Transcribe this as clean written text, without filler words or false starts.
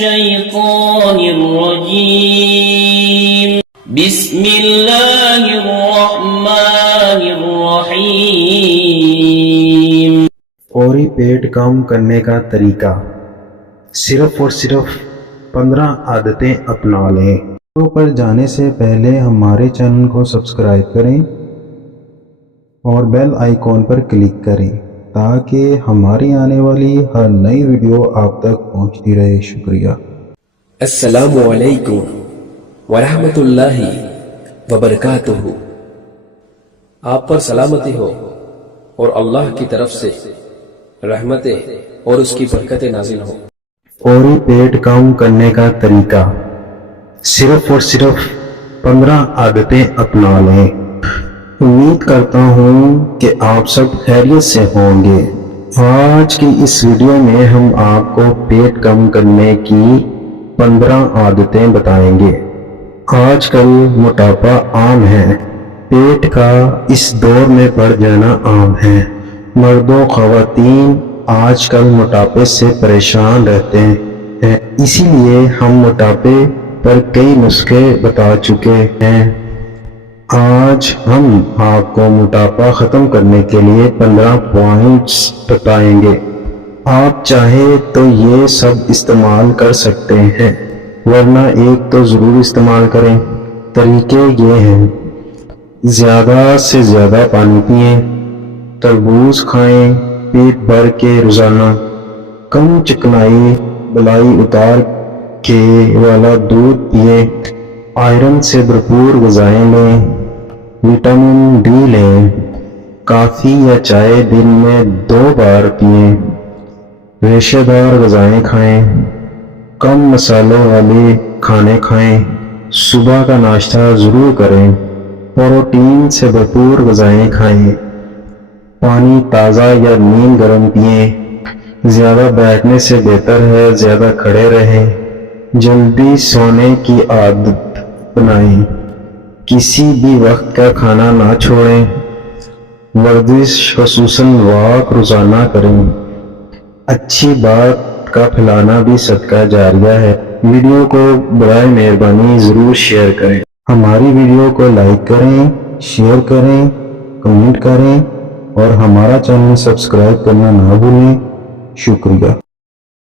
الشيطان الرجيم بسم الله الرحمن الرحيم فوری پیٹ کم کرنے کا طریقہ، صرف اور صرف 15 عادتیں اپنا لیں۔ ویڈیو پر جانے سے پہلے ہمارے چینل کو سبسکرائب کریں اور بیل آئیکن پر کلک کریں تاکہ ہماری آنے والی ہر نئی ویڈیو آپ تک پہنچتی رہے۔ شکریہ۔ السلام علیکم ورحمۃ اللہ وبرکاتہ۔ آپ پر سلامتی ہو اور اللہ کی طرف سے رحمتیں اور اس کی برکتیں نازل ہو۔ فوری پیٹ کم کرنے کا طریقہ، صرف اور صرف 15 عادتیں اپنا لیں۔ امید کرتا ہوں کہ آپ سب خیریت سے ہوں گے۔ آج کی اس ویڈیو میں ہم آپ کو پیٹ کم کرنے کی 15 عادتیں بتائیں گے۔ آج کل موٹاپا عام ہے، پیٹ کا اس دور میں بڑھ جانا عام ہے۔ مرد و خواتین آج کل موٹاپے سے پریشان رہتے ہیں، اسی لیے ہم موٹاپے پر کئی نسخے بتا چکے ہیں۔ آج ہم آپ کو موٹاپا ختم کرنے کے لیے 15 پوائنٹس بتائیں گے۔ آپ چاہیں تو یہ سب استعمال کر سکتے ہیں، ورنہ ایک تو ضرور استعمال کریں۔ طریقے یہ ہیں: زیادہ سے زیادہ پانی پئیں، تربوز کھائیں پیٹ بھر کے روزانہ، کم چکنائی بلائی اتار کے والا دودھ پئیں، آئرن سے بھرپور غذائیں لیں، وٹامن ڈی لیں، کافی یا چائے دن میں 2 بار پئیں، ریشے دار غذائیں کھائیں، کم مسالوں والے کھانے کھائیں، صبح کا ناشتہ ضرور کریں، پروٹین سے بھرپور غذائیں کھائیں، پانی تازہ یا نیم گرم پئیں، زیادہ بیٹھنے سے بہتر ہے زیادہ کھڑے رہیں، جلدی سونے کی عادت بنائیں، کسی بھی وقت کا کھانا نہ چھوڑیں، ورزش خصوصاً واک روزانہ کریں۔ اچھی بات کا پھیلانا بھی صدقہ جاریہ ہے۔ ویڈیو کو برائے مہربانی ضرور شیئر کریں۔ ہماری ویڈیو کو لائک کریں، شیئر کریں، کمنٹ کریں اور ہمارا چینل سبسکرائب کرنا نہ بھولیں۔ شکریہ۔